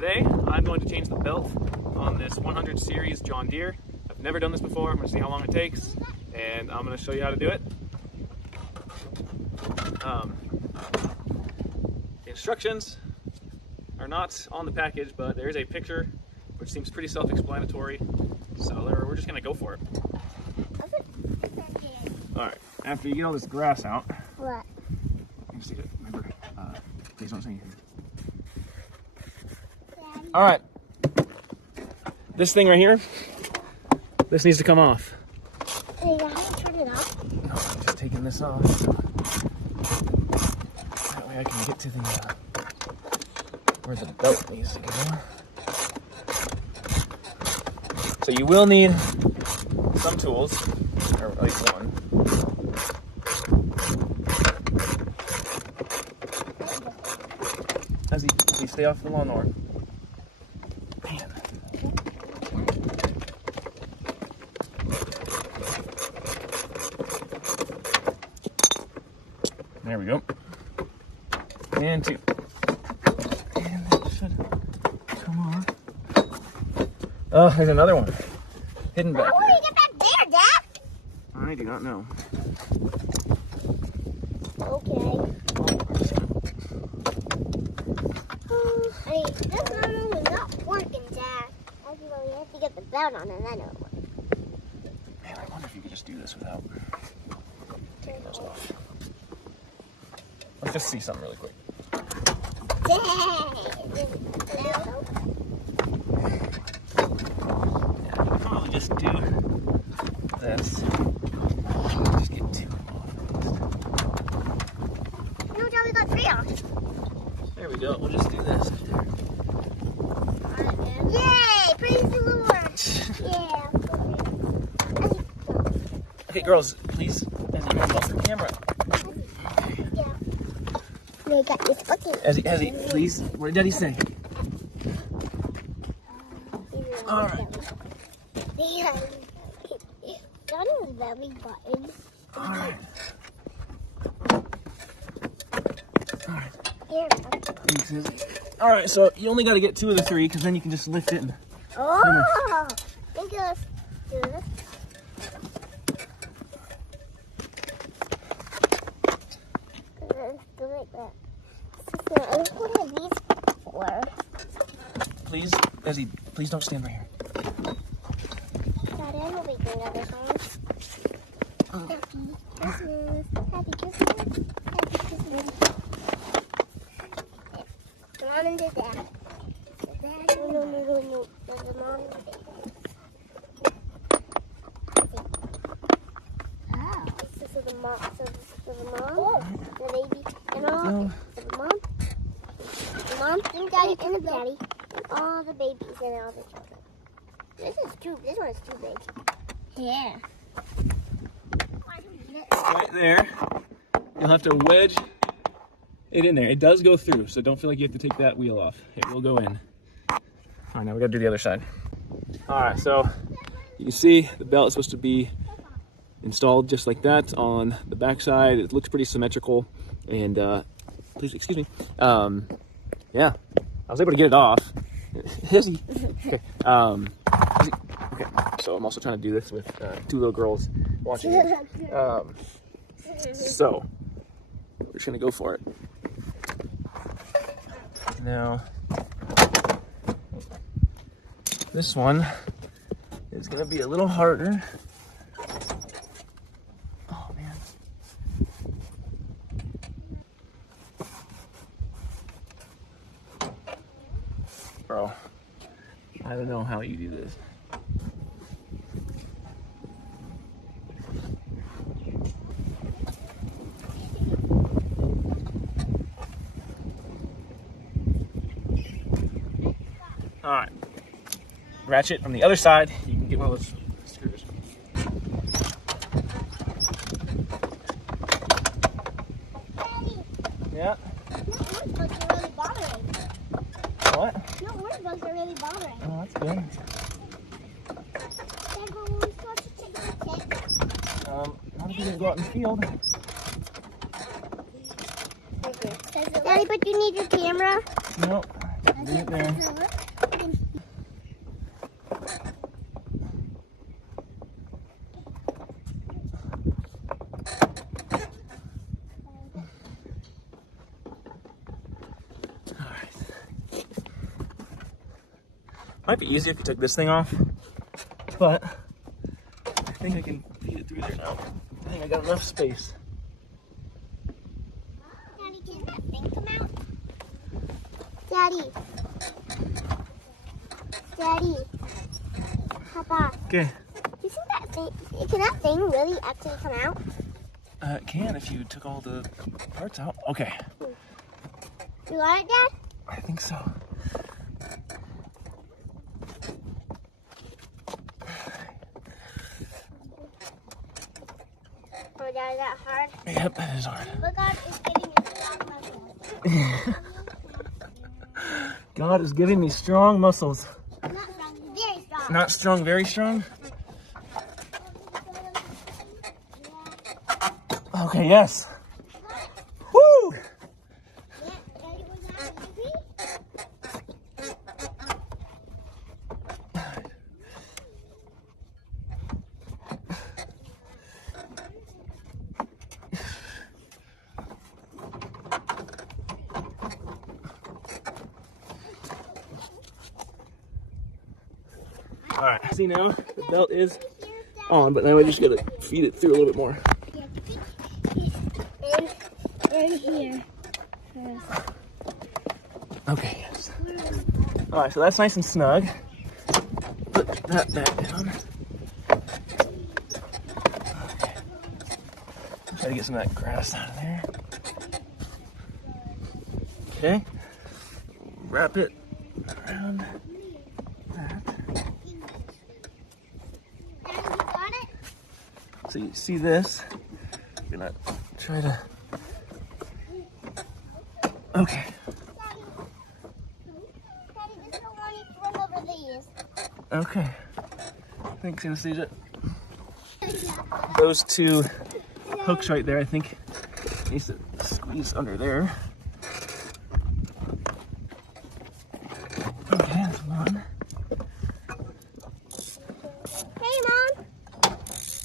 Today I'm going to change the belt on this 100 series John Deere. I've never done this before. I'm going to see how long it takes, and I'm going to show you how to do it. The instructions are not on the package, but there is a picture which seems pretty self-explanatory, so we're just going to go for it. Alright, after you get all this grass out, what? You see it, remember, please don't say anything. Alright, this thing right here, this needs to come off. Hey, you gotta turn it off. No, I'm just taking this off. That way I can get to the, where the belt needs to go. So you will need some tools, or at least one. Please stay off the lawnmower. Man. There we go. And two. And that should come on. Oh, there's another one. Hidden back there. How do you get back there, Dad? I do not know. Okay. Hey, this lawnmower is not working, Dad. You have to get the belt on and then it'll work. Man, I wonder if you could just do this without taking those off. Let's just see something really quick. Dang! Yeah, I could probably just do this. Just get two off. No, Dad, we got three off. There we go. We'll just do this. Yay! Praise the Lord! Yeah. Okay, girls, please, Ezzy, move off the camera. Yeah. We got this bucket. Ezzy, please. What did Daddy say? All right. Got a belly button. All right. All right. Here. Thanks, Ezzy. All right, so you only got to get two of the three, because then you can just lift it. Oh! Think of us do this. Go like that. What are these for? Please, Ezzy, please don't stand right here. Dad, I will be doing other songs. Happy Christmas. Happy Christmas. Happy Christmas. Mom and Dad. Dad, no. There's a mom and Dad. Oh. This is the mom. So this is the mom, the baby, and all. So the mom, and Daddy, and the daddy, and all the babies and all the children. This one is too big. Yeah. Right there. You'll have to wedge it in there. It does go through, so don't feel like you have to take that wheel off. It will go in. All right, now we gotta do the other side. All right, so you can see the belt is supposed to be installed just like that on the back side. It looks pretty symmetrical, and please excuse me. Yeah, I was able to get it off. Hizzy. Okay. Okay. So I'm also trying to do this with two little girls watching it. So we're just gonna go for it. Now, this one is gonna be a little harder. Oh man. Bro, I don't know how you do this. All right, ratchet from the other side. You can get one of those screws. Yeah. What? No, work bugs are really bothering. Oh, that's good. Not if you didn't go out in the field. Daddy, but you need your camera? No. bring it there. Might be easier if you took this thing off, but I think I can feed it through there now. I think I got enough space. Daddy, can that thing come out? Daddy. Daddy. Papa. Okay. You think that thing, can that thing really actually come out? It can if you took all the parts out. Okay. You got it, Dad? I think so. Oh, Dad, is that hard? Yep, that is hard. But God is giving you strong muscles. God is giving me strong muscles. Not strong, very strong. Not strong, very strong? Okay, yes. Woo! All right, see now, the belt is on, but now we just gotta feed it through a little bit more. And here. Okay, yes. All right, so that's nice and snug. Put that back down. Okay. Try to get some of that grass out of there. Okay. Wrap it around that. Daddy, you got it? So you see this? I'm gonna try to. Okay. Daddy, this is the one you run over these. Okay. Thanks, Anastasia. Those two hooks right there, I think, needs to squeeze under there. Okay, that's one. Hey, Mom.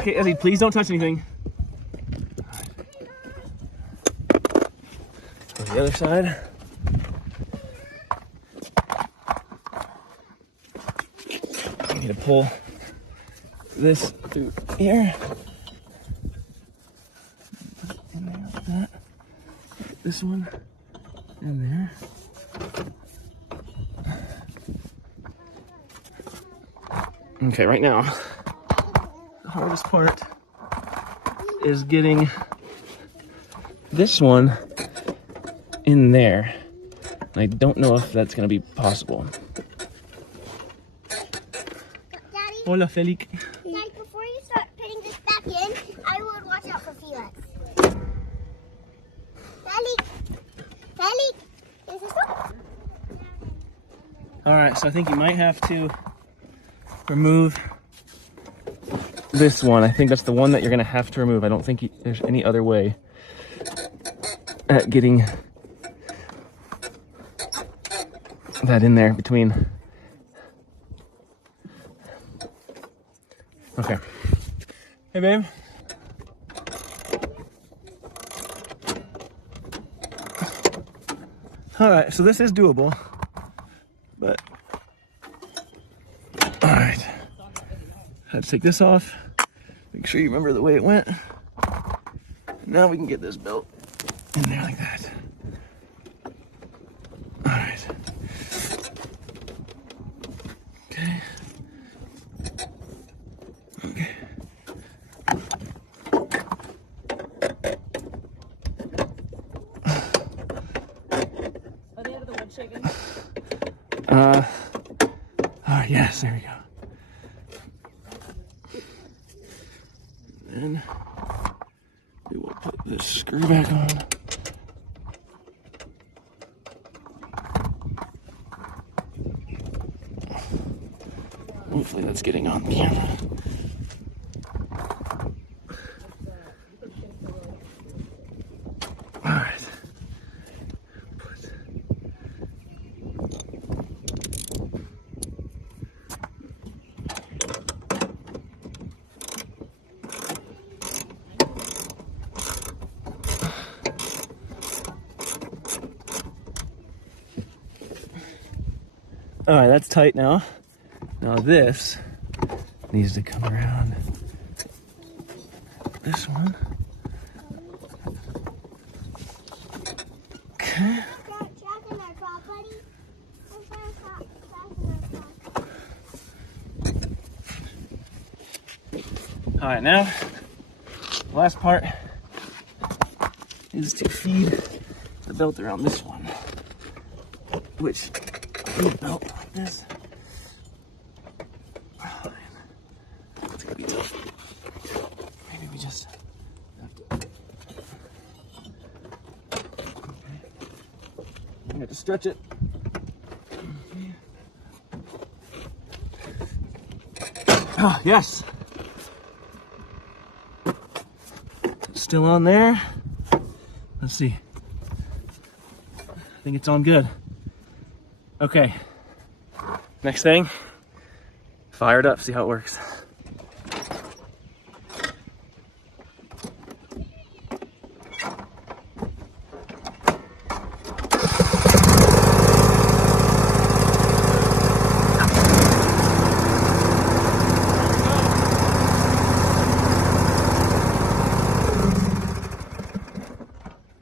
Okay, Ezzy, please don't touch anything. On the other side. I need to pull this through here. Put it in there like that. This one in there. Okay, right now, the hardest part is getting this one in there. And I don't know if that's going to be possible. Daddy, Hola, Felix. Daddy, before you start putting this back in, I would watch out for Felix. Felix, is this one? All right, so I think you might have to remove this one. I think that's the one that you're going to have to remove. I don't think there's any other way at getting that in there between. Okay. Hey, babe. All right, so this is doable, but all right. Had to take this off. Make sure you remember the way it went. Now we can get this belt in there like that. All right. Okay. Okay. Are the end of the wood shaking? Yes, there we go. Then we will put this screw back on. Hopefully that's getting on camera. All right. All right, that's tight now. Now this needs to come around this one. Okay. All right, now the last part is to feed the belt around this one, which I need a belt like this. It's gonna be tough. Maybe we just have to. Okay. I have to stretch it. Ah, yes. Still on there. Let's see. I think it's on good. Okay. Next thing, fire it up, see how it works.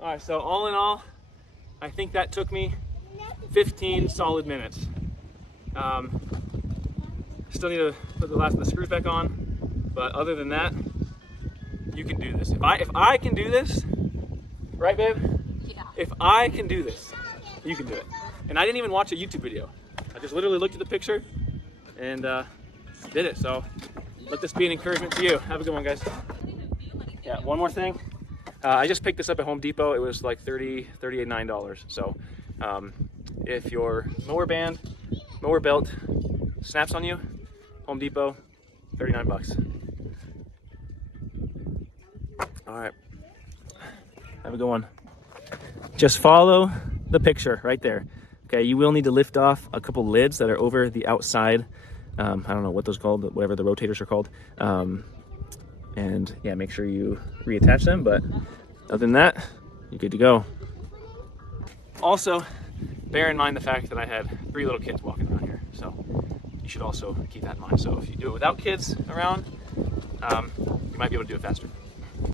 All right, so all in all, I think that took me 15 solid minutes. Still need to put the last of the screws back on, but other than that, you can do this. If I can do this, right, babe? Yeah. If I can do this, you can do it. And I didn't even watch a YouTube video. I just literally looked at the picture and did it. So let this be an encouragement to you. Have a good one, guys. Yeah, one more thing. I just picked this up at Home Depot. It was like $39. So if your mower belt snaps on you, Home Depot, 39 bucks. All right, have a good one. Just follow the picture right there. Okay, you will need to lift off a couple lids that are over the outside. I don't know what those are called, whatever the rotators are called. And yeah, make sure you reattach them, but other than that, you're good to go. Also, bear in mind the fact that I had 3 little kids walking around here, so you should also keep that in mind. So if you do it without kids around, you might be able to do it faster.